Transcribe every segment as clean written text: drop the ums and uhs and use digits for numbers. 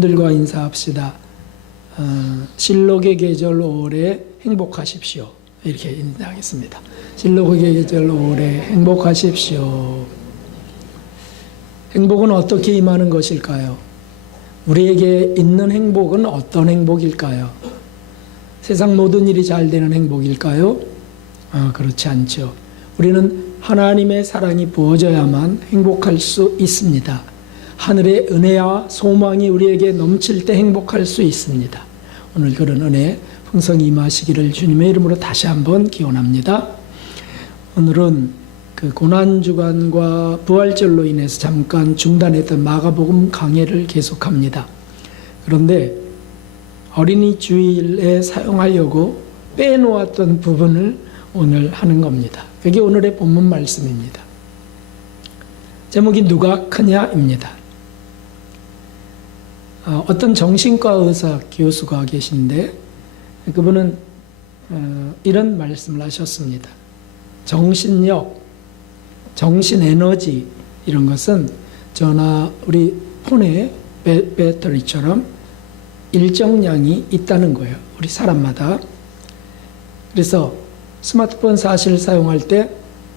여러분들과 인사합시다. 실록의 계절 5월에 행복하십시오. 이렇게 인사하겠습니다. 실록의 계절 5월에 행복하십시오. 행복은 어떻게 임하는 것일까요? 우리에게 있는 행복은 어떤 행복일까요? 세상 모든 일이 잘 되는 행복일까요? 그렇지 않죠. 우리는 하나님의 사랑이 부어져야만 행복할 수 있습니다. 하늘의 은혜와 소망이 우리에게 넘칠 때 행복할 수 있습니다. 오늘 그런 은혜 풍성히 임하시기를 주님의 이름으로 다시 한번 기원합니다. 오늘은 그 고난주간과 부활절로 인해서 잠깐 중단했던 마가복음 강해를 계속합니다. 그런데 어린이 주일에 사용하려고 빼놓았던 부분을 오늘 하는 겁니다. 그게 오늘의 본문 말씀입니다. 제목이 누가 크냐입니다. 어떤 정신과 의사 교수가 계신데 그분은 이런 말씀을 하셨습니다. 정신력, 정신에너지 이런 것은 저나 우리 폰의 배터리처럼 일정량이 있다는 거예요. 우리 사람마다. 그래서 스마트폰 사실 사용할 때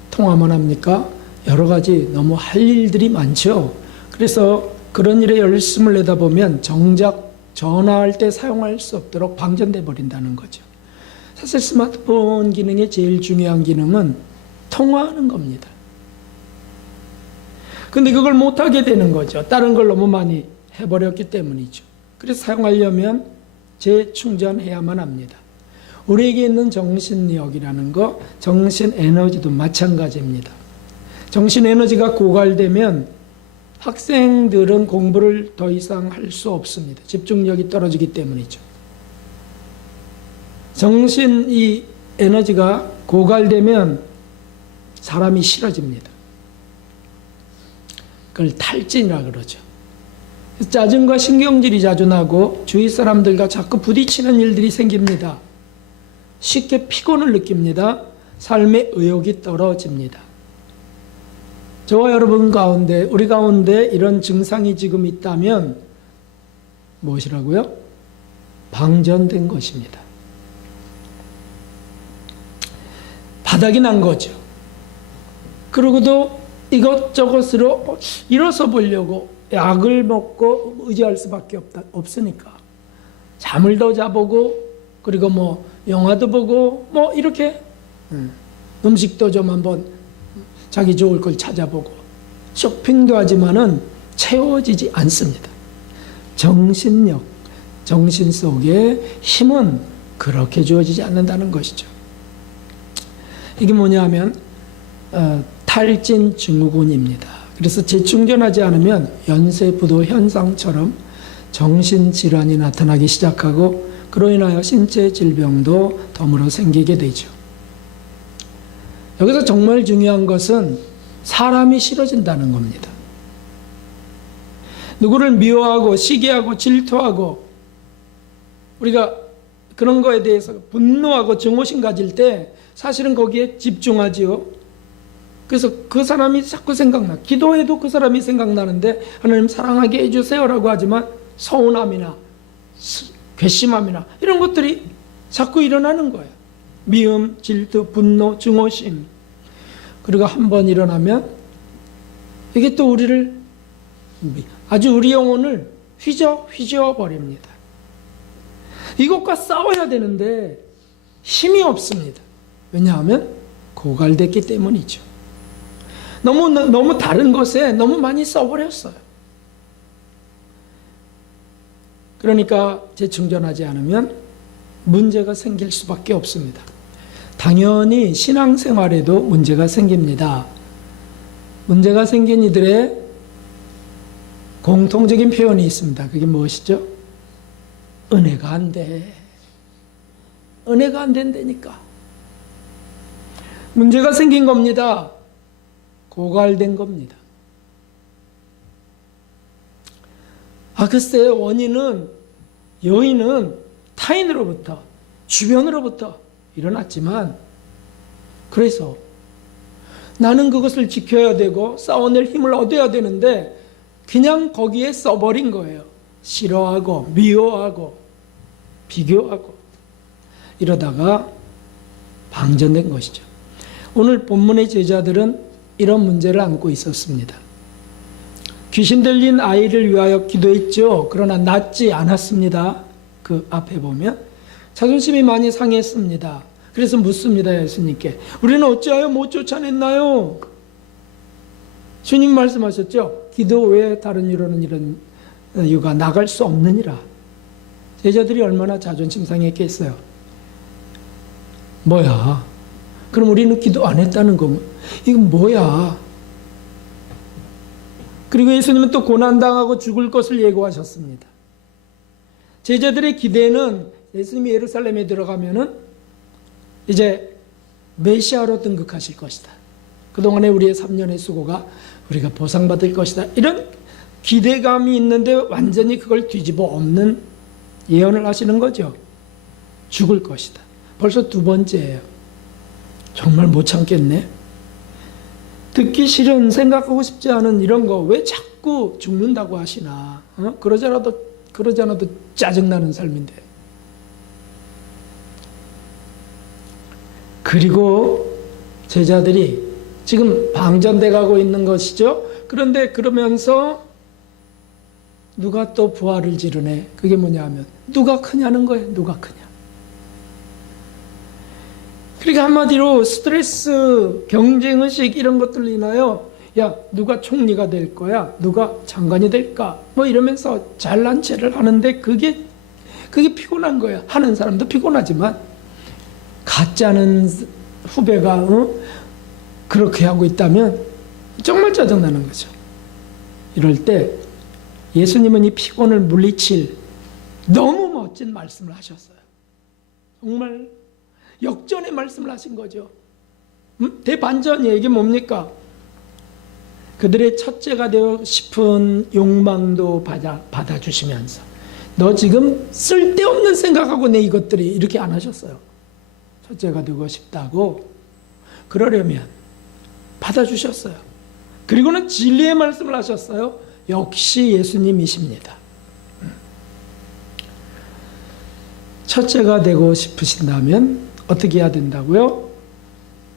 통화만 합니까? 여러 가지 너무 할 일들이 많죠. 그래서 그런 일에 열심을 내다 보면 정작 전화할 때 사용할 수 없도록 방전돼 버린다는 거죠. 사실 스마트폰 기능의 제일 중요한 기능은 통화하는 겁니다. 근데 그걸 못하게 되는 거죠. 다른 걸 너무 많이 해버렸기 때문이죠. 그래서 사용하려면 재충전해야만 합니다. 우리에게 있는 정신력이라는 거, 정신에너지도 마찬가지입니다. 정신에너지가 고갈되면 학생들은 공부를 더 이상 할 수 없습니다. 집중력이 떨어지기 때문이죠. 정신 이 에너지가 고갈되면 사람이 싫어집니다. 그걸 탈진이라 그러죠. 짜증과 신경질이 자주 나고 주위 사람들과 자꾸 부딪히는 일들이 생깁니다. 쉽게 피곤을 느낍니다. 삶의 의욕이 떨어집니다. 저와 여러분 가운데, 우리 가운데 이런 증상이 지금 있다면 무엇이라고요? 방전된 것입니다. 바닥이 난 거죠. 그러고도 이것저것으로 일어서 보려고 약을 먹고 의지할 수밖에 없으니까 잠을 더 자보고 그리고 뭐 영화도 보고 뭐 이렇게 음식도 좀 한번 자기 좋을 걸 찾아보고 쇼핑도 하지만은 채워지지 않습니다. 정신력, 정신 속에 힘은 그렇게 주어지지 않는다는 것이죠. 이게 뭐냐면 탈진 증후군입니다. 그래서 재충전하지 않으면 연쇄부도 현상처럼 정신질환이 나타나기 시작하고 그로 인하여 신체 질병도 덤으로 생기게 되죠. 여기서 정말 중요한 것은 사람이 싫어진다는 겁니다. 누구를 미워하고 시기하고 질투하고 우리가 그런 거에 대해서 분노하고 증오심 가질 때 사실은 거기에 집중하지요. 그래서 그 사람이 자꾸 생각나. 기도해도 그 사람이 생각나는데 하나님 사랑하게 해주세요라고 하지만 서운함이나 괘씸함이나 이런 것들이 자꾸 일어나는 거예요. 미움, 질투, 분노, 증오심. 그리고 한번 일어나면 이게 또 우리를 아주 우리 영혼을 휘저 버립니다. 이것과 싸워야 되는데 힘이 없습니다. 왜냐하면 고갈됐기 때문이죠. 너무 다른 것에 너무 많이 써버렸어요. 그러니까 재충전하지 않으면 문제가 생길 수밖에 없습니다. 당연히 신앙생활에도 문제가 생깁니다. 문제가 생긴 이들의 공통적인 표현이 있습니다. 그게 무엇이죠? 은혜가 안 돼. 은혜가 안 된다니까. 문제가 생긴 겁니다. 고갈된 겁니다. 글쎄 요인은 타인으로부터 주변으로부터 일어났지만 그래서 나는 그것을 지켜야 되고 싸워낼 힘을 얻어야 되는데 그냥 거기에 써버린 거예요. 싫어하고 미워하고 비교하고 이러다가 방전된 것이죠. 오늘 본문의 제자들은 이런 문제를 안고 있었습니다. 귀신 들린 아이를 위하여 기도했죠. 그러나 낫지 않았습니다. 그 앞에 보면 자존심이 많이 상했습니다. 그래서 묻습니다. 예수님께 우리는 어찌하여 못 쫓아냈나요? 주님 말씀하셨죠. 기도 외에 다른 이유로는 이런 이유가 나갈 수 없느니라. 제자들이 얼마나 자존심 상했겠어요. 뭐야? 그럼 우리는 기도 안 했다는 거 이건 뭐야? 그리고 예수님은 또 고난당하고 죽을 것을 예고하셨습니다. 제자들의 기대는 예수님이 예루살렘에 들어가면은 이제 메시아로 등극하실 것이다. 그동안의 우리의 3년의 수고가 우리가 보상받을 것이다. 이런 기대감이 있는데 완전히 그걸 뒤집어 엎는 예언을 하시는 거죠. 죽을 것이다. 벌써 두 번째예요. 정말 못 참겠네. 듣기 싫은, 생각하고 싶지 않은 이런 거 왜 자꾸 죽는다고 하시나. 그러지 않아도 짜증나는 삶인데. 그리고 제자들이 지금 방전돼 가고 있는 것이죠. 그런데 그러면서 누가 또 부활을 지르네. 그게 뭐냐 하면 누가 크냐는 거예요. 누가 크냐. 그러니까 한마디로 스트레스, 경쟁의식 이런 것들 인하여 야 누가 총리가 될 거야. 누가 장관이 될까. 뭐 이러면서 잘난 체를 하는데 그게 피곤한 거야. 하는 사람도 피곤하지만 같지 않은 후배가 그렇게 하고 있다면 정말 짜증나는 거죠. 이럴 때 예수님은 이 피곤을 물리칠 너무 멋진 말씀을 하셨어요. 정말 역전의 말씀을 하신 거죠. 대반전이에요. 이게 뭡니까? 그들의 첫째가 되고 싶은 욕망도 받아주시면서 너 지금 쓸데없는 생각하고 내 이것들이 이렇게 안 하셨어요. 첫째가 되고 싶다고 그러려면 받아주셨어요. 그리고는 진리의 말씀을 하셨어요. 역시 예수님이십니다. 첫째가 되고 싶으신다면 어떻게 해야 된다고요?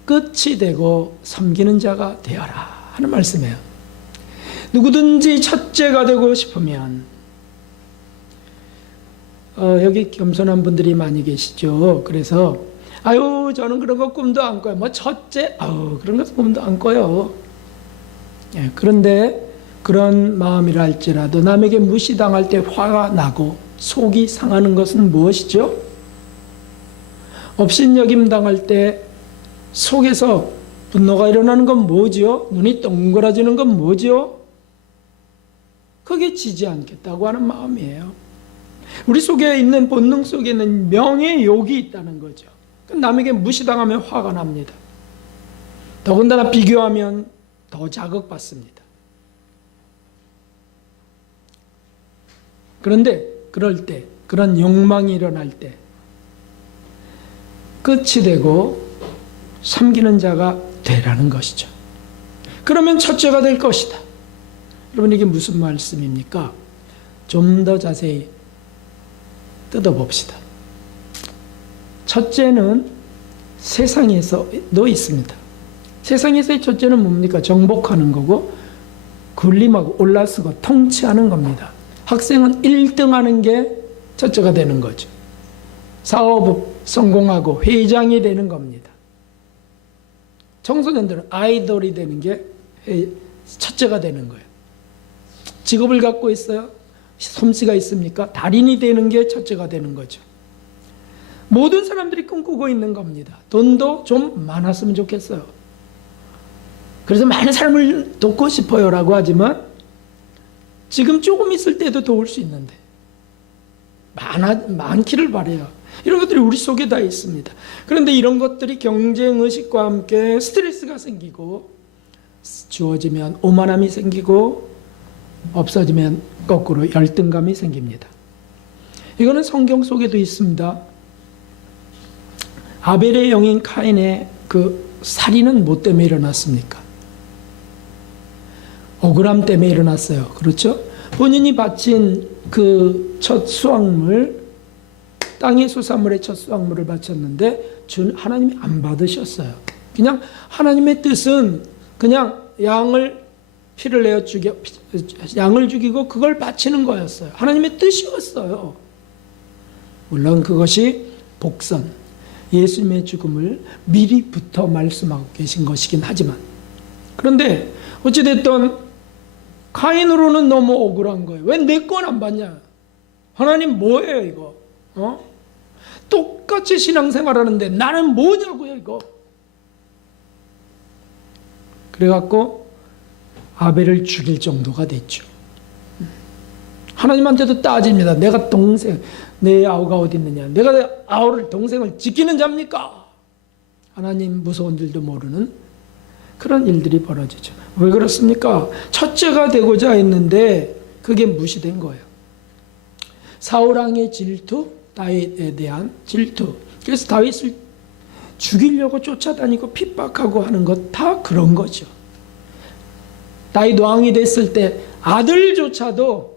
끝이 되고 섬기는 자가 되어라 하는 말씀이에요. 누구든지 첫째가 되고 싶으면 여기 겸손한 분들이 많이 계시죠. 그래서 아유 저는 그런 거 꿈도 안 꿔요. 뭐 첫째 그런 거 꿈도 안 꿔요. 예, 그런데 그런 마음이라 할지라도 남에게 무시당할 때 화가 나고 속이 상하는 것은 무엇이죠? 업신여김 당할 때 속에서 분노가 일어나는 건 뭐지요? 눈이 동그라지는 건 뭐지요? 그게 지지 않겠다고 하는 마음이에요. 우리 속에 있는 본능 속에는 명예욕이 있다는 거죠. 남에게 무시당하면 화가 납니다. 더군다나 비교하면 더 자극받습니다. 그런데 그럴 때, 그런 욕망이 일어날 때 끝이 되고 섬기는 자가 되라는 것이죠. 그러면 첫째가 될 것이다. 여러분 이게 무슨 말씀입니까? 좀 더 자세히 뜯어봅시다. 첫째는 세상에서도 있습니다. 세상에서의 첫째는 뭡니까? 정복하는 거고 군림하고 올라서고 통치하는 겁니다. 학생은 1등하는 게 첫째가 되는 거죠. 사업 성공하고 회장이 되는 겁니다. 청소년들은 아이돌이 되는 게 첫째가 되는 거예요. 직업을 갖고 있어요? 솜씨가 있습니까? 달인이 되는 게 첫째가 되는 거죠. 모든 사람들이 꿈꾸고 있는 겁니다. 돈도 좀 많았으면 좋겠어요. 그래서 많은 사람을 돕고 싶어요 라고 하지만 지금 조금 있을 때도 도울 수 있는데 많기를 바라요. 이런 것들이 우리 속에 다 있습니다. 그런데 이런 것들이 경쟁의식과 함께 스트레스가 생기고 주어지면 오만함이 생기고 없어지면 거꾸로 열등감이 생깁니다. 이거는 성경 속에도 있습니다. 아벨의 영인 카인의 그 살인은 뭐 때문에 일어났습니까? 억울함 때문에 일어났어요. 그렇죠? 본인이 바친 그 첫 수확물, 땅의 수산물의 첫 수확물을 바쳤는데 하나님이 안 받으셨어요. 그냥 하나님의 뜻은 그냥 피를 내어 양을 죽이고 그걸 바치는 거였어요. 하나님의 뜻이었어요. 물론 그것이 복선, 예수님의 죽음을 미리부터 말씀하고 계신 것이긴 하지만, 그런데 어찌됐든 가인으로는 너무 억울한 거예요. 왜 내 건 안 받냐? 하나님 뭐예요 이거? 똑같이 신앙생활하는데 나는 뭐냐고요 이거? 그래갖고 아벨을 죽일 정도가 됐죠. 하나님한테도 따집니다. 내가 내 아우가 어디 있느냐? 내가 아우를 동생을 지키는 자입니까? 하나님 무서운 줄도 모르는 그런 일들이 벌어지죠. 왜 그렇습니까? 첫째가 되고자 했는데 그게 무시된 거예요. 사울왕의 질투, 다윗에 대한 질투. 그래서 다윗을 죽이려고 쫓아다니고 핍박하고 하는 것 다 그런 거죠. 다윗 왕이 됐을 때 아들조차도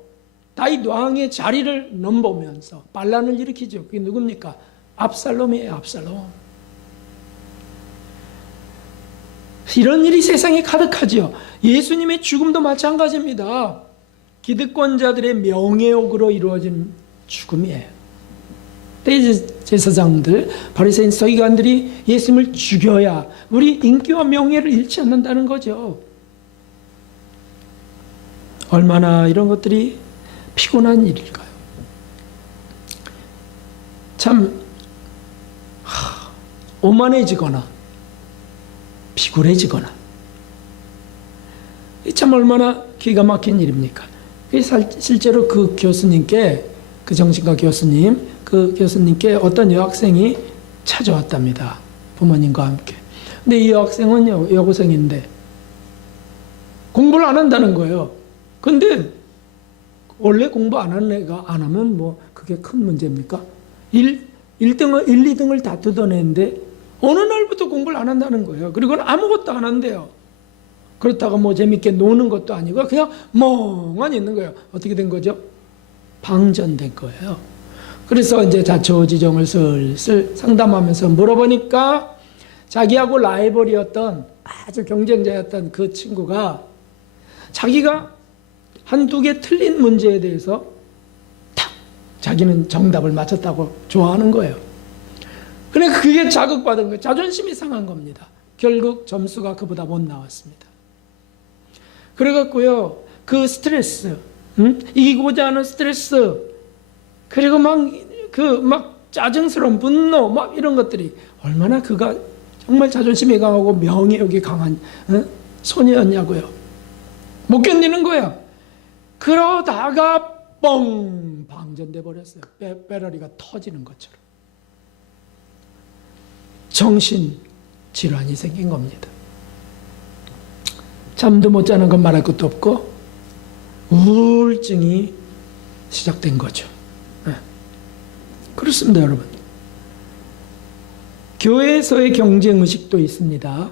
다윗 왕의 자리를 넘보면서 반란을 일으키죠. 그게 누굽니까? 압살롬이에요. 압살롬. 이런 일이 세상에 가득하죠. 예수님의 죽음도 마찬가지입니다. 기득권자들의 명예욕으로 이루어진 죽음이에요. 대제사장들, 바리새인 서기관들이 예수님을 죽여야 우리 인기와 명예를 잃지 않는다는 거죠. 얼마나 이런 것들이 피곤한 일일까요? 참 오만해지거나 비굴해지거나, 참 얼마나 기가 막힌 일입니까? 실제로 그 교수님께, 그 정신과 교수님, 그 교수님께 어떤 여학생이 찾아왔답니다. 부모님과 함께. 근데 이 여학생은 여고생인데 공부를 안 한다는 거예요. 근데 원래 공부 안 하는 애가 안 하면 뭐 그게 큰 문제입니까? 1, 2등을 다 뜯어내는데 어느 날부터 공부를 안 한다는 거예요. 그리고는 아무것도 안 한대요. 그렇다고 뭐 재밌게 노는 것도 아니고 그냥 멍하니 있는 거예요. 어떻게 된 거죠? 방전된 거예요. 그래서 이제 자초지종을 슬슬 상담하면서 물어보니까 자기하고 라이벌이었던, 아주 경쟁자였던 그 친구가 자기가 한두 개 틀린 문제에 대해서 탁 자기는 정답을 맞췄다고 좋아하는 거예요. 그러니까 그게 자극받은 거예요. 자존심이 상한 겁니다. 결국 점수가 그보다 못 나왔습니다. 그래갖고요, 그 스트레스, 이기고자 하는 스트레스, 그리고 막 짜증스러운 분노, 막 이런 것들이 얼마나 그가 정말 자존심이 강하고 명예욕이 강한 소녀였냐고요. 못 견디는 거야. 그러다가 뻥 방전돼 버렸어요. 배러리가 터지는 것처럼. 정신질환이 생긴 겁니다. 잠도 못 자는 건 말할 것도 없고 우울증이 시작된 거죠. 그렇습니다, 여러분. 교회에서의 경쟁의식도 있습니다.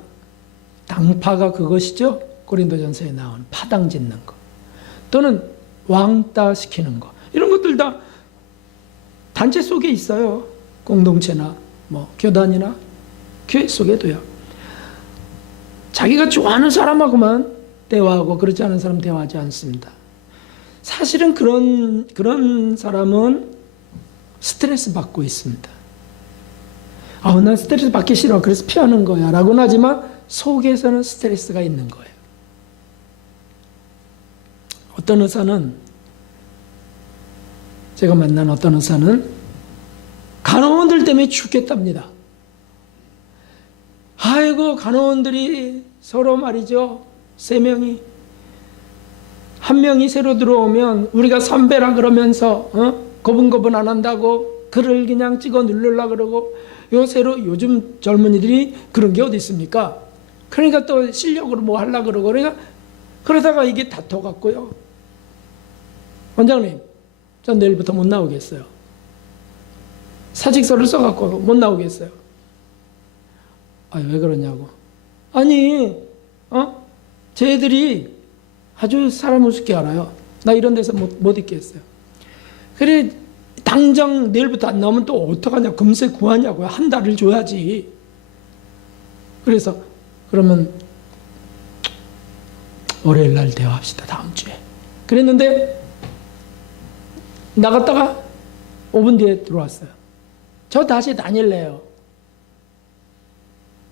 당파가 그것이죠. 고린도전서에 나온 파당 짓는 거, 또는 왕따 시키는 거, 이런 것들 다 단체 속에 있어요. 공동체나 뭐 교단이나 교회 속에도요. 자기가 좋아하는 사람하고만 대화하고 그렇지 않은 사람 대화하지 않습니다. 사실은 그런 사람은 스트레스 받고 있습니다. 난 스트레스 받기 싫어, 그래서 피하는 거야 라고는 하지만 속에서는 스트레스가 있는 거예요. 어떤 의사는, 제가 만난 어떤 의사는 간호원들 때문에 죽겠답니다. 아이고, 간호원들이 서로 말이죠, 3명이, 한 명이 새로 들어오면 우리가 선배라 그러면서 거분거분 안 한다고 글을 그냥 찍어 누르려고 그러고, 요즘 젊은이들이 그런 게 어디 있습니까? 그러니까 또 실력으로 뭐 하려고 그러고, 그러다가 이게 다퉈갖고요. 원장님, 전 내일부터 못 나오겠어요. 사직서를 써갖고 못 나오겠어요. 왜 그러냐고. 아니, 쟤들이 아주 사람 우습게 알아요. 나 이런 데서 못 있겠어요. 그래, 당장 내일부터 안 나오면 또 어떡하냐, 금세 구하냐고요. 한 달을 줘야지. 그래서 그러면 월요일 날 대화합시다, 다음 주에. 그랬는데 나갔다가 5분 뒤에 들어왔어요. 저 다시 다닐래요.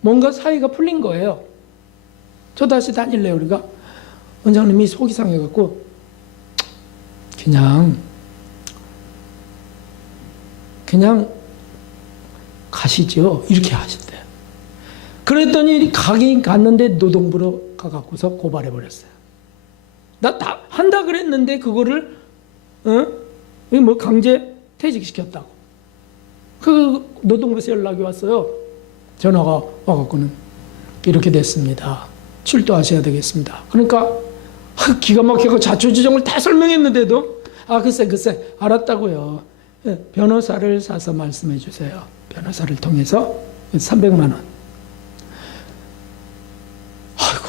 뭔가 사이가 풀린 거예요. 저 다시 다닐래요. 그러니까 원장님이 속이 상해갖고 그냥 가시죠. 이렇게 하셨대요. 그랬더니 가긴 갔는데 노동부로 가갖고서 고발해버렸어요. 나 다 한다 그랬는데 그거를 뭐 강제 퇴직시켰다고. 그 노동부에서 연락이 왔어요. 전화가 와갖고는 이렇게 됐습니다. 출두하셔야 되겠습니다. 그러니까 기가 막히고 자초지종을 다 설명했는데도 글쎄 알았다고요. 변호사를 사서 말씀해 주세요. 변호사를 통해서 300만 원. 아이고,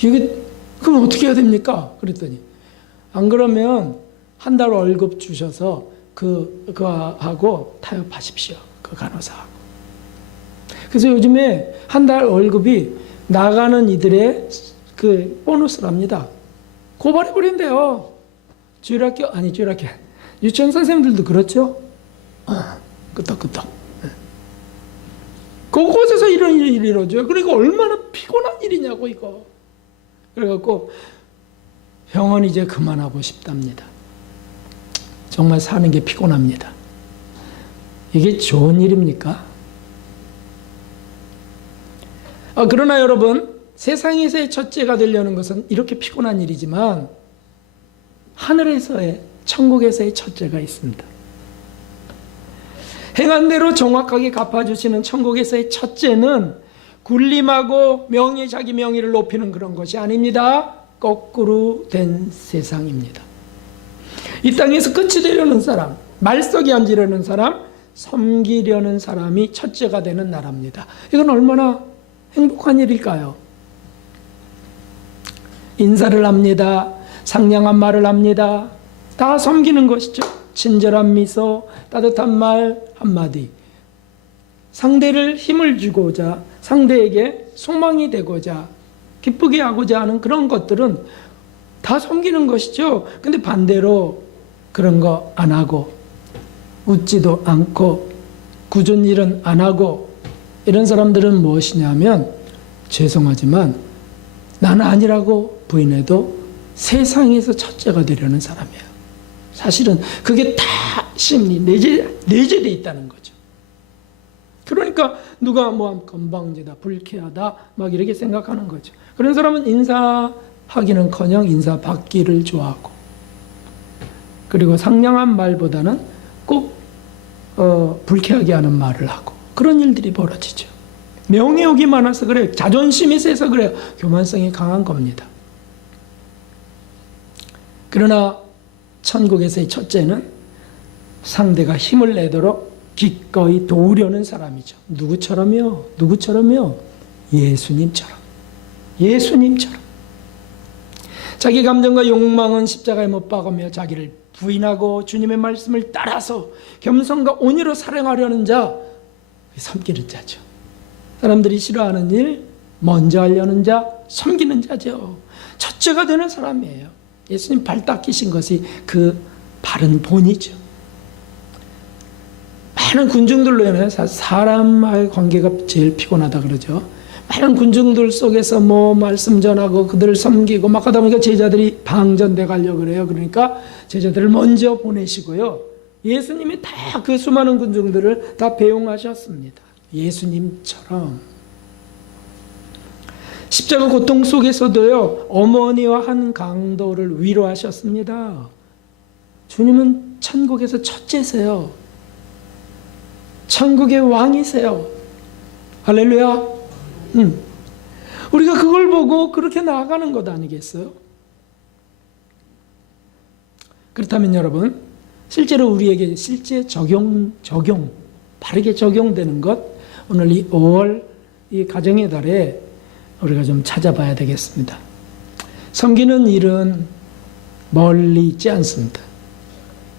이게 그럼 어떻게 해야 됩니까? 그랬더니 안 그러면 한 달 월급 주셔서 그하고 타협하십시오. 그 간호사하고. 그래서 요즘에 한 달 월급이 나가는 이들의 그 보너스랍니다. 고발해버린대요. 주일학교, 유치원 선생님들도 그렇죠? 끄떡끄떡. 그곳에서 이런 일이 이루어져요. 그러니까 얼마나 피곤한 일이냐고, 이거. 그래갖고 병원 이제 그만하고 싶답니다. 정말 사는 게 피곤합니다. 이게 좋은 일입니까? 그러나 여러분, 세상에서의 첫째가 되려는 것은 이렇게 피곤한 일이지만 하늘에서의, 천국에서의 첫째가 있습니다. 행한 대로 정확하게 갚아주시는 천국에서의 첫째는 군림하고 자기 명예를 높이는 그런 것이 아닙니다. 거꾸로 된 세상입니다. 이 땅에서 끝이 되려는 사람, 말석이 앉으려는 사람, 섬기려는 사람이 첫째가 되는 나라입니다. 이건 얼마나 행복한 일일까요? 인사를 합니다. 상냥한 말을 합니다. 다 섬기는 것이죠. 친절한 미소, 따뜻한 말 한마디. 상대를 힘을 주고자, 상대에게 소망이 되고자, 기쁘게 하고자 하는 그런 것들은 다 섬기는 것이죠. 근데 반대로 그런 거 안 하고, 웃지도 않고, 굳은 일은 안 하고, 이런 사람들은 무엇이냐면, 죄송하지만 나는 아니라고 부인해도 세상에서 첫째가 되려는 사람이에요. 사실은 그게 다 심리, 내재되어 있다는 거죠. 그러니까 누가 뭐 건방지다, 불쾌하다 막 이렇게 생각하는 거죠. 그런 사람은 인사하기는커녕 인사받기를 좋아하고, 그리고 상냥한 말보다는 꼭 불쾌하게 하는 말을 하고, 그런 일들이 벌어지죠. 명예욕이 많아서 그래요. 자존심이 세서 그래요. 교만성이 강한 겁니다. 그러나 천국에서의 첫째는 상대가 힘을 내도록 기꺼이 도우려는 사람이죠. 누구처럼요? 예수님처럼. 자기 감정과 욕망은 십자가에 못 박으며 자기를 부인하고 주님의 말씀을 따라서 겸손과 온유로 사랑하려는 자, 섬기는 자죠. 사람들이 싫어하는 일 먼저 하려는 자, 섬기는 자죠. 첫째가 되는 사람이에요. 예수님 발 닦이신 것이 그 바른 본이죠. 많은 군중들로 인해서 사람과의 관계가 제일 피곤하다 그러죠. 많은 군중들 속에서 뭐 말씀 전하고 그들을 섬기고 막 하다 보니까 제자들이 방전돼 가려고 그래요. 그러니까 제자들을 먼저 보내시고요. 예수님이 다 그 수많은 군중들을 다 배웅하셨습니다. 예수님처럼. 십자가 고통 속에서도요, 어머니와 한 강도를 위로하셨습니다. 주님은 천국에서 첫째세요. 천국의 왕이세요. 할렐루야. 우리가 그걸 보고 그렇게 나아가는 것 아니겠어요? 그렇다면 여러분, 실제로 우리에게 실제 적용, 바르게 적용되는 것, 오늘 이 5월 이 가정의 달에 우리가 좀 찾아봐야 되겠습니다. 섬기는 일은 멀리 있지 않습니다.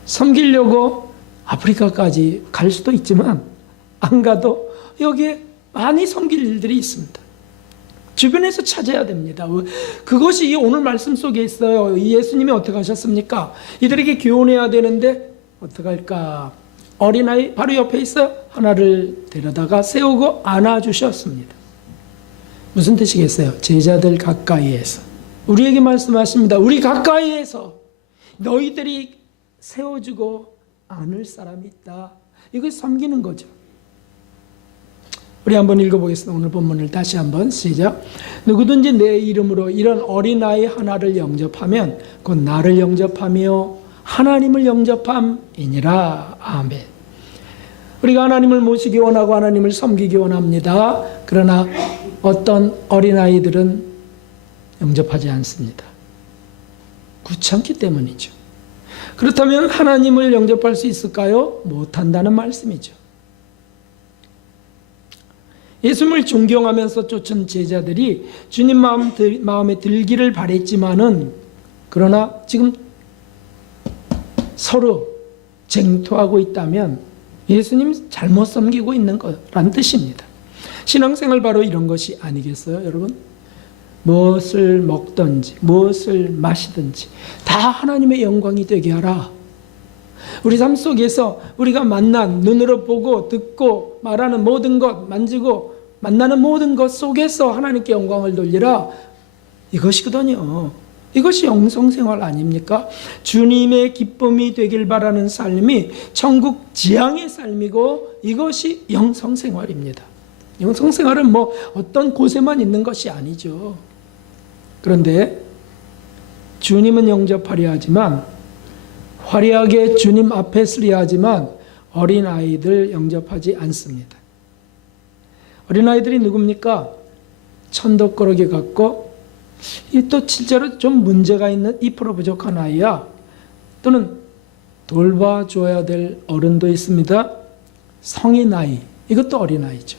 섬기려고 아프리카까지 갈 수도 있지만 안 가도 여기에 많이 섬길 일들이 있습니다. 주변에서 찾아야 됩니다. 그것이 오늘 말씀 속에 있어요. 예수님이 어떻게 하셨습니까? 이들에게 교훈해야 되는데 어떻게 할까? 어린아이 바로 옆에 있어 하나를 데려다가 세우고 안아주셨습니다. 무슨 뜻이겠어요? 제자들 가까이에서 우리에게 말씀하십니다. 우리 가까이에서 너희들이 세워주고 안을 사람이 있다. 이걸 섬기는 거죠. 우리 한번 읽어보겠습니다. 오늘 본문을 다시 한번 시작. 누구든지 내 이름으로 이런 어린아이 하나를 영접하면 곧 나를 영접하며 하나님을 영접함이니라. 아멘. 우리가 하나님을 모시기 원하고 하나님을 섬기기 원합니다. 그러나 어떤 어린아이들은 영접하지 않습니다. 귀찮기 때문이죠. 그렇다면 하나님을 영접할 수 있을까요? 못한다는 말씀이죠. 예수님을 존경하면서 쫓은 제자들이 주님 마음에 들기를 바랬지만은 그러나 지금 서로 쟁투하고 있다면 예수님 잘못 섬기고 있는 거란 뜻입니다. 신앙생활 바로 이런 것이 아니겠어요, 여러분? 무엇을 먹든지 무엇을 마시든지 다 하나님의 영광이 되게 하라. 우리 삶 속에서 우리가 만난 눈으로 보고 듣고 말하는 모든 것, 만지고 만나는 모든 것 속에서 하나님께 영광을 돌리라. 이것이거든요. 이것이 영성생활 아닙니까? 주님의 기쁨이 되길 바라는 삶이 천국 지향의 삶이고 이것이 영성생활입니다. 영성생활은 뭐 어떤 곳에만 있는 것이 아니죠. 그런데 주님은 영접하려 하지만 화려하게 주님 앞에 서려 하지만 어린아이들 영접하지 않습니다. 어린아이들이 누굽니까? 천덕거러기 같고 이 또 실제로 좀 문제가 있는 2% 부족한 아이야. 또는 돌봐줘야 될 어른도 있습니다. 성인 아이, 이것도 어린아이죠.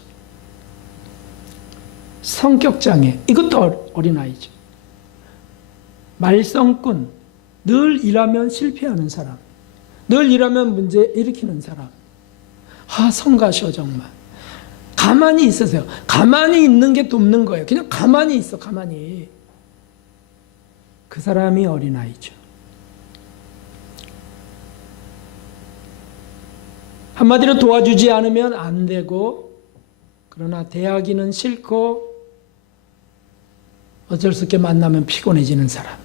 성격장애, 이것도 어린아이죠. 말썽꾼, 늘 일하면 실패하는 사람, 늘 일하면 문제 일으키는 사람. 성가셔 정말. 가만히 있으세요. 가만히 있는 게 돕는 거예요. 그냥 가만히 있어, 가만히. 그 사람이 어린아이죠. 한마디로 도와주지 않으면 안 되고, 그러나 대하기는 싫고 어쩔 수 없게 만나면 피곤해지는 사람.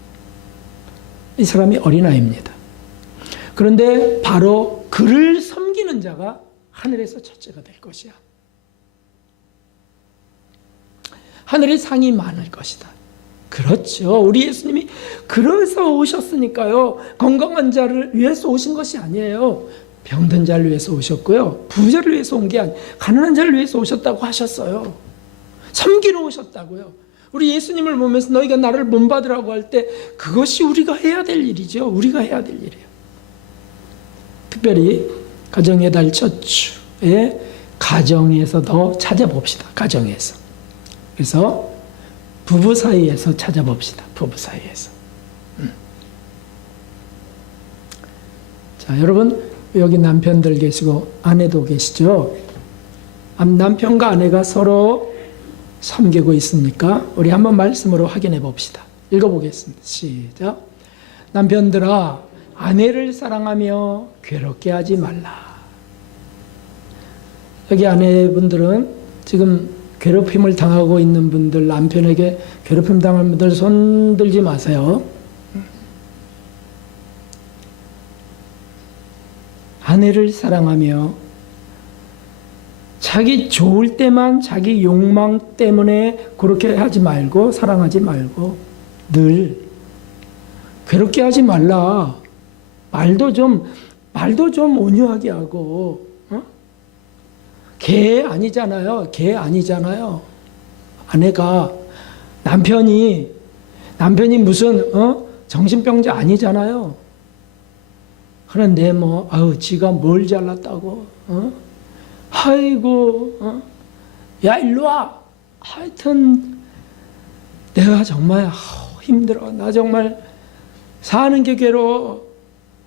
이 사람이 어린아이입니다. 그런데 바로 그를 섬기는 자가 하늘에서 첫째가 될 것이야. 하늘의 상이 많을 것이다. 그렇죠. 우리 예수님이 그래서 오셨으니까요. 건강한 자를 위해서 오신 것이 아니에요. 병든 자를 위해서 오셨고요. 부자를 위해서 온 게 아니에요. 가난한 자를 위해서 오셨다고 하셨어요. 섬기러 오셨다고요. 우리 예수님을 보면서 너희가 나를 본받으라고 할 때 그것이 우리가 해야 될 일이죠. 우리가 해야 될 일이에요. 특별히 가정의 달 첫 주에 가정에서 더 찾아봅시다. 가정에서. 그래서 부부 사이에서 찾아봅시다. 부부 사이에서. 자, 여러분 여기 남편들 계시고 아내도 계시죠? 남편과 아내가 서로 섬기고 있습니까? 우리 한번 말씀으로 확인해 봅시다. 읽어보겠습니다. 시작. 남편들아, 아내를 사랑하며 괴롭게 하지 말라. 여기 아내분들은 지금 괴롭힘을 당하고 있는 분들, 남편에게 괴롭힘 당한 분들 손 들지 마세요. 아내를 사랑하며 자기 좋을 때만 자기 욕망 때문에 그렇게 하지 말고 사랑하지 말고 늘 괴롭게 하지 말라. 말도 좀 온유하게 하고. 개 아니잖아요. 개 아니잖아요. 아내가 남편이 무슨 정신병자 아니잖아요. 그런데 지가 뭘 잘났다고 아이고 야 일로 와. 하여튼 내가 정말 힘들어. 나 정말 사는 게 괴로워.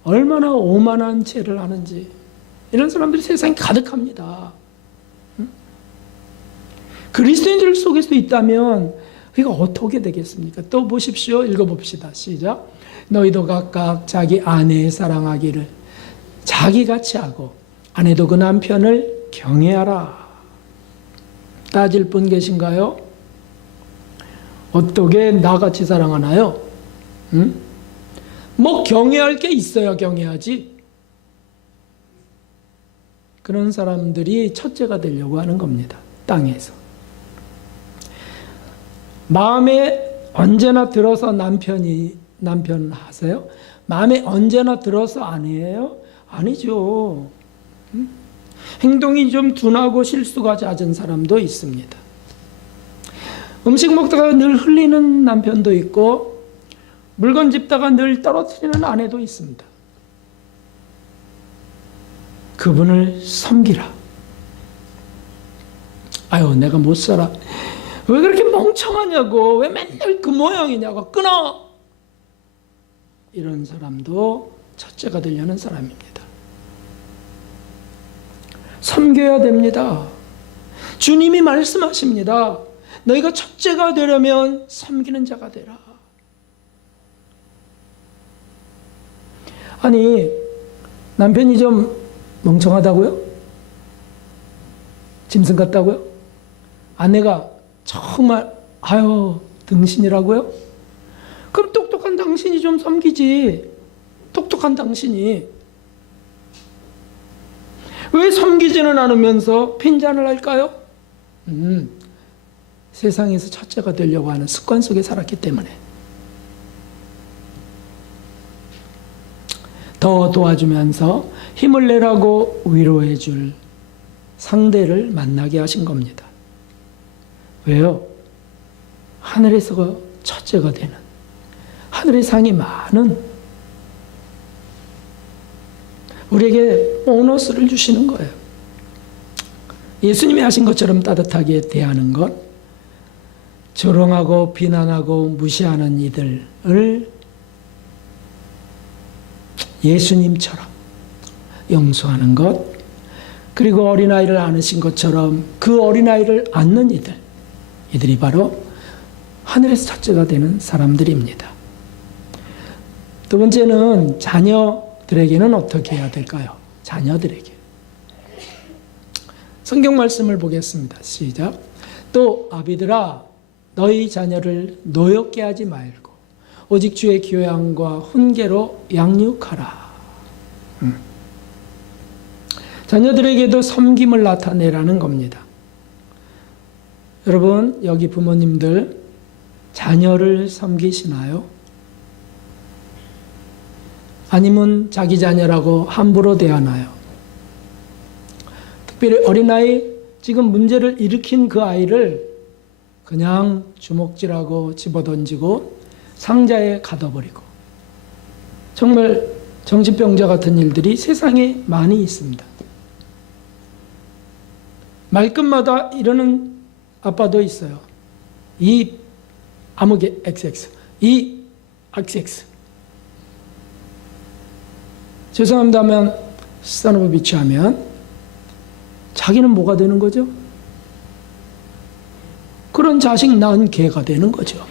얼마나 오만한 죄를 하는지. 이런 사람들이 세상에 가득합니다. 그리스도인들 속에서 있다면 이거 어떻게 되겠습니까? 또 보십시오. 읽어봅시다. 시작. 너희도 각각 자기 아내 사랑하기를 자기같이 하고 아내도 그 남편을 경외하라. 따질 분 계신가요? 어떻게 나같이 사랑하나요? 응? 뭐 경외할 게 있어야 경외하지. 그런 사람들이 첫째가 되려고 하는 겁니다. 땅에서. 마음에 언제나 들어서 남편 하세요? 마음에 언제나 들어서 아내예요? 아니죠. 행동이 좀 둔하고 실수가 잦은 사람도 있습니다. 음식 먹다가 늘 흘리는 남편도 있고 물건 집다가 늘 떨어뜨리는 아내도 있습니다. 그분을 섬기라. 아유, 내가 못 살아. 왜 그렇게 멍청하냐고. 왜 맨날 그 모양이냐고. 끊어. 이런 사람도 첫째가 되려는 사람입니다. 섬겨야 됩니다. 주님이 말씀하십니다. 너희가 첫째가 되려면 섬기는 자가 되라. 아니, 남편이 좀 멍청하다고요? 짐승 같다고요? 아내가 정말 아유 등신이라고요? 그럼 똑똑한 당신이 좀 섬기지. 똑똑한 당신이 왜 섬기지는 않으면서 핀잔을 할까요? 세상에서 첫째가 되려고 하는 습관 속에 살았기 때문에. 더 도와주면서 힘을 내라고 위로해 줄 상대를 만나게 하신 겁니다. 왜요? 하늘에서 첫째가 되는, 하늘의 상이 많은 우리에게 보너스를 주시는 거예요. 예수님이 하신 것처럼 따뜻하게 대하는 것, 조롱하고 비난하고 무시하는 이들을 예수님처럼 용서하는 것, 그리고 어린아이를 안으신 것처럼 그 어린아이를 안는 이들이 바로 하늘에서 첫째가 되는 사람들입니다. 두 번째는 자녀들에게는 어떻게 해야 될까요? 자녀들에게. 성경 말씀을 보겠습니다. 시작. 또 아비들아 너희 자녀를 노엽게 하지 말고 오직 주의 교양과 훈계로 양육하라. 자녀들에게도 섬김을 나타내라는 겁니다. 여러분, 여기 부모님들 자녀를 섬기시나요? 아니면 자기 자녀라고 함부로 대하나요? 특별히 어린아이, 지금 문제를 일으킨 그 아이를 그냥 주먹질하고 집어던지고 상자에 가둬버리고, 정말 정신병자 같은 일들이 세상에 많이 있습니다. 말끝마다 이러는 아빠도 있어요. 이 아무개 XX, 이 XX. 죄송합니다 하면 son of a bitch 하면 자기는 뭐가 되는 거죠? 그런 자식 낳은 개가 되는 거죠.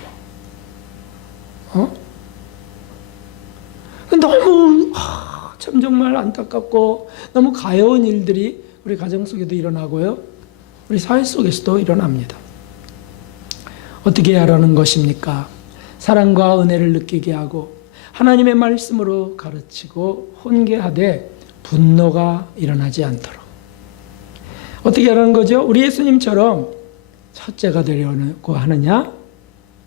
너무 참 정말 안타깝고 너무 가여운 일들이 우리 가정 속에도 일어나고요. 우리 사회 속에서도 일어납니다. 어떻게 하라는 것입니까? 사랑과 은혜를 느끼게 하고 하나님의 말씀으로 가르치고 훈계하되 분노가 일어나지 않도록. 어떻게 하라는 거죠? 우리 예수님처럼 첫째가 되려고 하느냐?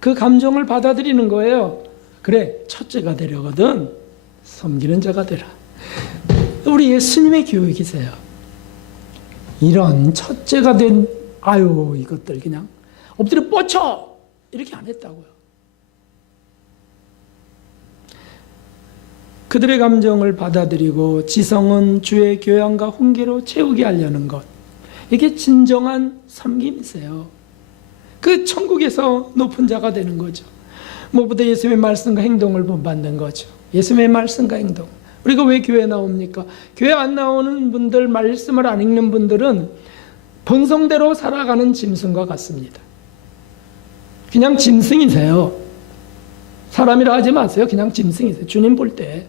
그 감정을 받아들이는 거예요. 그래, 첫째가 되려거든 섬기는 자가 되라. 우리 예수님의 교육이세요. 이런 첫째가 된 아유 이것들 그냥 엎드려 뻗쳐 이렇게 안 했다고요. 그들의 감정을 받아들이고 지성은 주의 교양과 훈계로 채우게 하려는 것, 이게 진정한 섬김이세요. 그 천국에서 높은 자가 되는 거죠. 무엇보다 예수님의 말씀과 행동을 본받는 거죠. 예수님의 말씀과 행동, 우리가 왜 교회 나옵니까? 교회 안 나오는 분들, 말씀을 안 읽는 분들은 본성대로 살아가는 짐승과 같습니다. 그냥 짐승이세요. 사람이라 하지 마세요. 그냥 짐승이세요. 주님 볼 때.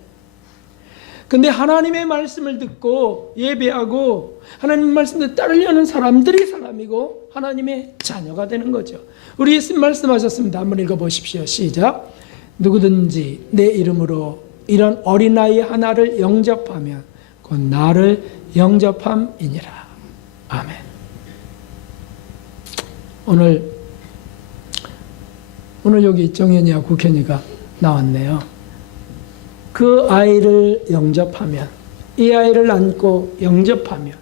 근데 하나님의 말씀을 듣고 예배하고 하나님 말씀을 따르려는 사람들이 사람이고 하나님의 자녀가 되는 거죠. 우리 예수님 말씀하셨습니다. 한번 읽어보십시오. 시작. 누구든지 내 이름으로 이런 어린아이 하나를 영접하면 곧 나를 영접함이니라. 아멘. 오늘 여기 정현이와 국현이가 나왔네요. 그 아이를 영접하면, 이 아이를 안고 영접하면,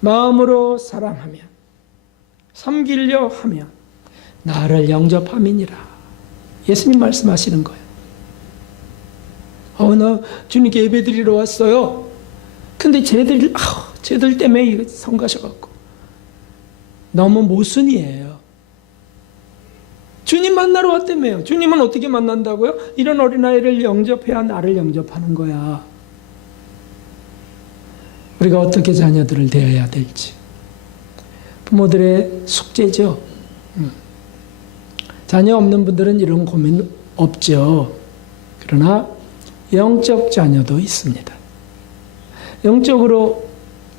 마음으로 사랑하면, 섬기려 하면 나를 영접함이니라. 예수님 말씀하시는 거예요. 나 주님께 예배드리러 왔어요. 근데 쟤들 때문에 성가셔갖고 너무 모순이에요. 주님 만나러 왔다며요. 주님은 어떻게 만난다고요? 이런 어린아이를 영접해야 나를 영접하는 거야. 우리가 어떻게 자녀들을 대해야 될지. 부모들의 숙제죠. 자녀 없는 분들은 이런 고민 없죠. 그러나 영적 자녀도 있습니다. 영적으로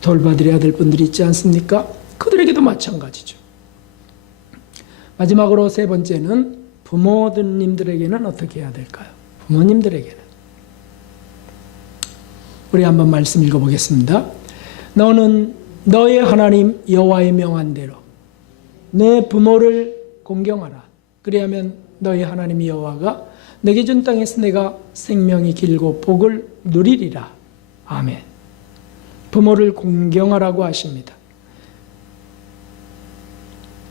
돌봐드려야 될 분들이 있지 않습니까? 그들에게도 마찬가지죠. 마지막으로 세 번째는 부모님들에게는 어떻게 해야 될까요? 부모님들에게는. 우리 한번 말씀 읽어보겠습니다. 너는 너의 하나님 여호와의 명한 대로 내 부모를 공경하라. 그리하면 너희 하나님 여호와가 내게 준 땅에서 내가 생명이 길고 복을 누리리라. 아멘. 부모를 공경하라고 하십니다.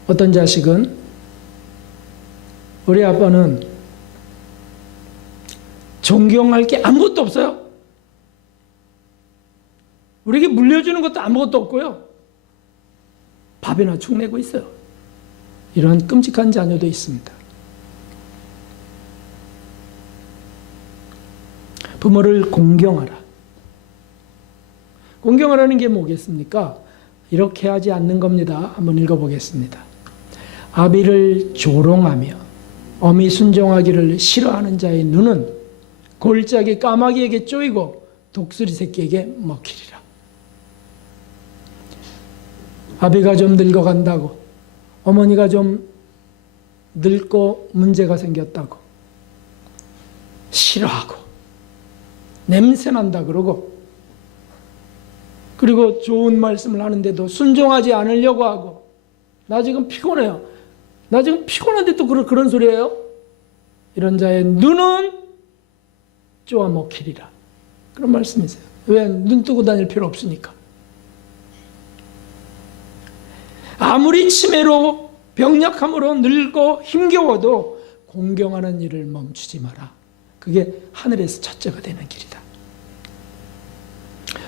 어떤 자식은 우리 아빠는 존경할 게 아무것도 없어요. 우리에게 물려주는 것도 아무것도 없고요. 밥이나 축내고 있어요. 이런 끔찍한 자녀도 있습니다. 부모를 공경하라. 공경하라는 게 뭐겠습니까? 이렇게 하지 않는 겁니다. 한번 읽어보겠습니다. 아비를 조롱하며 어미 순종하기를 싫어하는 자의 눈은 골짜기 까마귀에게 쪼이고 독수리 새끼에게 먹히리라. 아비가 좀 늙어간다고, 어머니가 좀 늙고 문제가 생겼다고 싫어하고 냄새난다 그러고, 그리고 좋은 말씀을 하는데도 순종하지 않으려고 하고, 나 지금 피곤해요. 나 지금 피곤한데 또 그런 소리예요? 이런 자의 눈은 쪼아 먹히리라. 그런 말씀이세요. 왜? 눈 뜨고 다닐 필요 없으니까. 아무리 치매로 병약함으로 늙고 힘겨워도 공경하는 일을 멈추지 마라. 그게 하늘에서 첫째가 되는 길이다.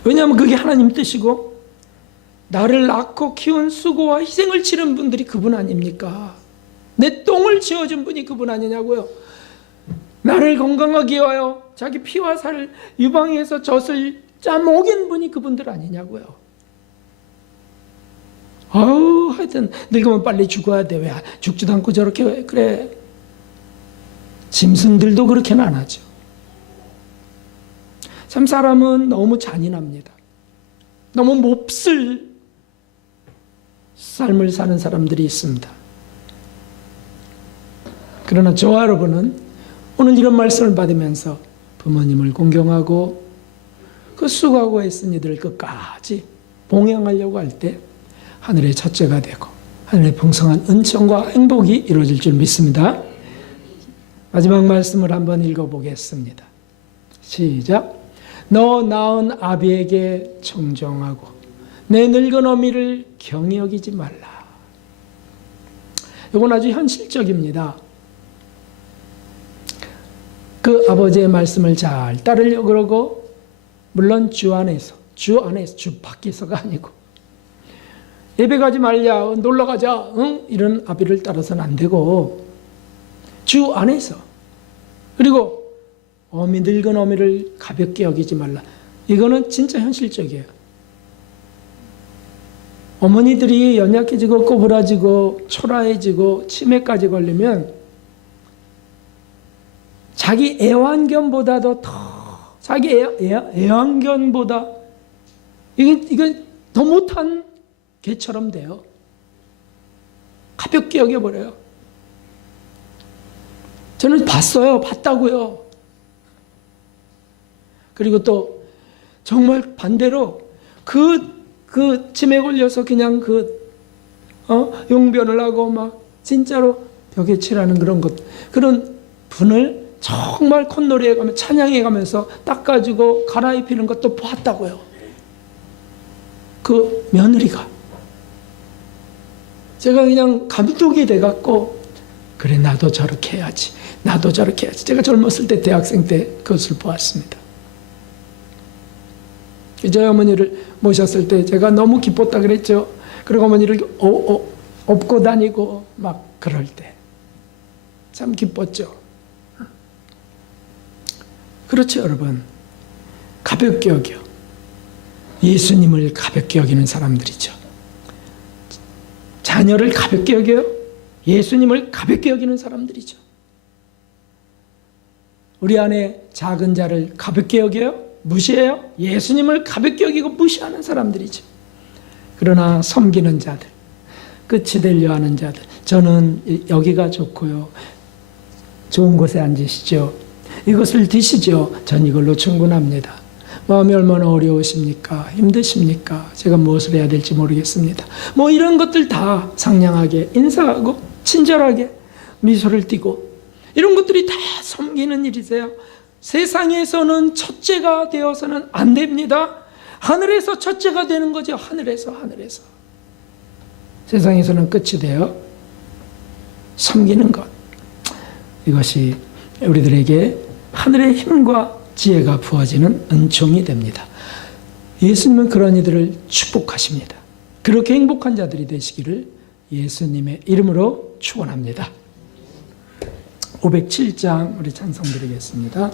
왜냐하면 그게 하나님 뜻이고 나를 낳고 키운 수고와 희생을 치른 분들이 그분 아닙니까? 내 똥을 지어준 분이 그분 아니냐고요. 나를 건강하게 하여 자기 피와 살 유방에서 젖을 짜 먹인 분이 그분들 아니냐고요. 하여튼 늙으면 빨리 죽어야 돼. 왜 죽지도 않고 저렇게 그래. 짐승들도 그렇게는 안 하죠. 참 사람은 너무 잔인합니다. 너무 몹쓸 삶을 사는 사람들이 있습니다. 그러나 저와 여러분은 오늘 이런 말씀을 받으면서 부모님을 공경하고 그 수고하고 애쓴 이들을 끝까지 봉양하려고 할 때 하늘의 첫째가 되고 하늘의 풍성한 은총과 행복이 이루어질 줄 믿습니다. 마지막 말씀을 한번 읽어보겠습니다. 시작. 너 낳은 아비에게 청정하고 내 늙은 어미를 경히 여기지 말라. 이건 아주 현실적입니다. 그 아버지의 말씀을 잘 따르려고 그러고, 물론 주 안에서, 주 밖에서가 아니고, 예배 가지 말자, 놀러 가자, 이런 아비를 따라서는 안 되고, 주 안에서, 그리고 늙은 어미를 가볍게 여기지 말라. 이거는 진짜 현실적이에요. 어머니들이 연약해지고 꼬부라지고 초라해지고 치매까지 걸리면 자기 애완견보다도 자기 애완견보다 이건 더 못한 개처럼 돼요. 가볍게 여겨버려요. 저는 봤다고요. 그리고 또 정말 반대로 그 치매 걸려서 그냥 용변을 하고 막 진짜로 벽에 칠하는 그런 분을 정말 콧노래에 가면 찬양해 가면서 닦아주고 갈아입히는 것도 봤다고요. 그 며느리가. 제가 그냥 감독이 돼갖고 그래 나도 저렇게 해야지. 나도 저렇게 해야지. 제가 젊었을 때 대학생 때 그것을 보았습니다. 저희 어머니를 모셨을 때 제가 너무 기뻤다 그랬죠. 그리고 어머니를 업고 다니고 막 그럴 때 참 기뻤죠. 그렇죠, 여러분. 가볍게 여겨. 예수님을 가볍게 여기는 사람들이죠. 자녀를 가볍게 여겨요. 예수님을 가볍게 여기는 사람들이죠. 우리 안에 작은 자를 가볍게 여겨요. 무시해요. 예수님을 가볍게 여기고 무시하는 사람들이죠. 그러나 섬기는 자들, 끝이 되려 하는 자들, 저는 여기가 좋고요. 좋은 곳에 앉으시죠. 이것을 드시죠. 전 이걸로 충분합니다. 마음이 얼마나 어려우십니까? 힘드십니까? 제가 무엇을 해야 될지 모르겠습니다. 이런 것들 다 상냥하게 인사하고 친절하게 미소를 띠고 이런 것들이 다 섬기는 일이세요. 세상에서는 첫째가 되어서는 안 됩니다. 하늘에서 첫째가 되는 거죠. 하늘에서. 세상에서는 끝이 되어 섬기는 것. 이것이 우리들에게 하늘의 힘과 지혜가 부어지는 은총이 됩니다. 예수님은 그런 이들을 축복하십니다. 그렇게 행복한 자들이 되시기를 예수님의 이름으로 축원합니다. 507장 우리 찬송 드리겠습니다.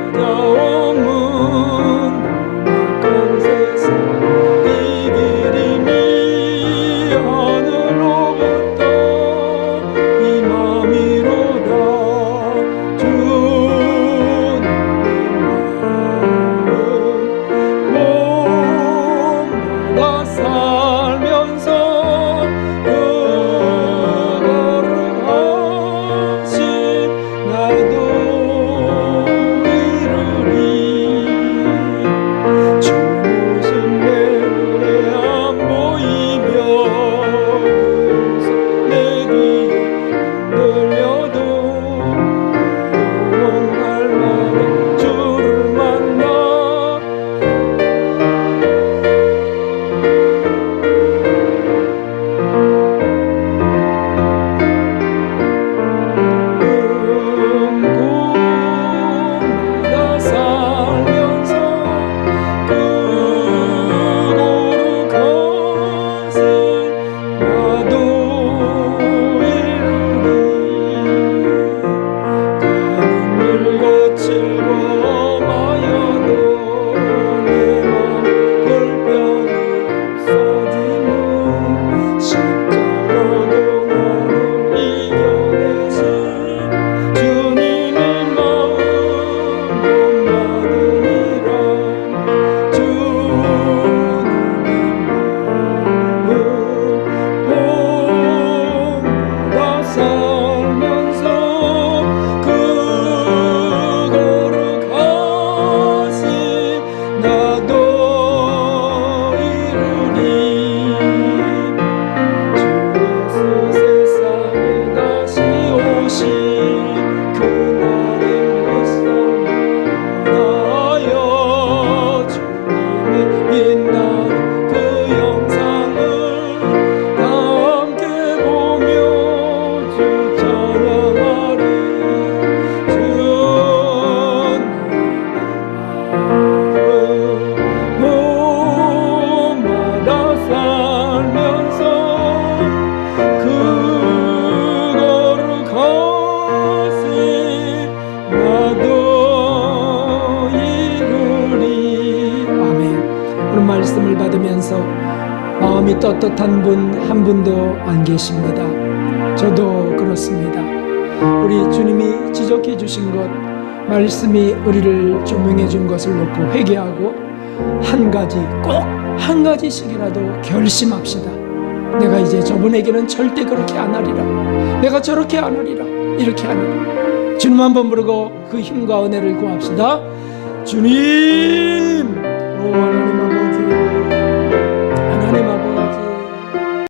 찾아오문 악한 세상 떳떳한 분 한 분도 안 계십니다. 저도 그렇습니다. 우리 주님이 지적해 주신 것, 말씀이 우리를 조명해 준 것을 놓고 회개하고 한 가지, 꼭 한 가지씩이라도 결심합시다. 내가 이제 저분에게는 절대 그렇게 안 하리라. 내가 저렇게 안 하리라. 이렇게 하리라. 주님 한번 부르고 그 힘과 은혜를 구합시다. 주님, 오 하나님